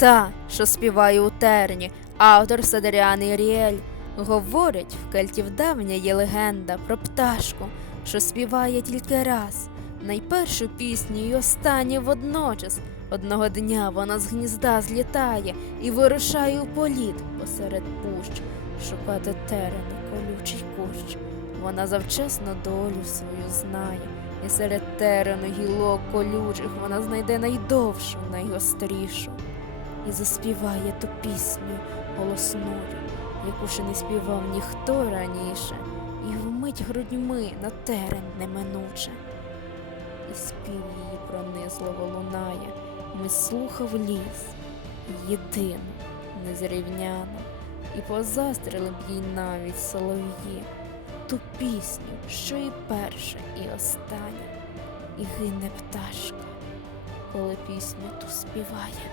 та, що співає у терні, автор Садаріан Іріель. Говорять, в кельтів давня є легенда про пташку, що співає тільки раз. Найпершу пісню і останню водночас. Одного дня вона з гнізда злітає і вирушає у політ посеред пущ, шукати терени колючий кущ. Вона завчасно долю свою знає, і серед терену гілок колючих вона знайде найдовшу, найгострішу і заспіває ту пісню голосною, яку ще не співав ніхто раніше, і вмить грудьми на терен неминуче. І спів її пронизливо лунає, ми слухав ліс, єдину, незрівняну, і позастріли б їй навіть солов'ї, ту пісню, що і перша, і остання, і гине пташка, коли пісню ту співає.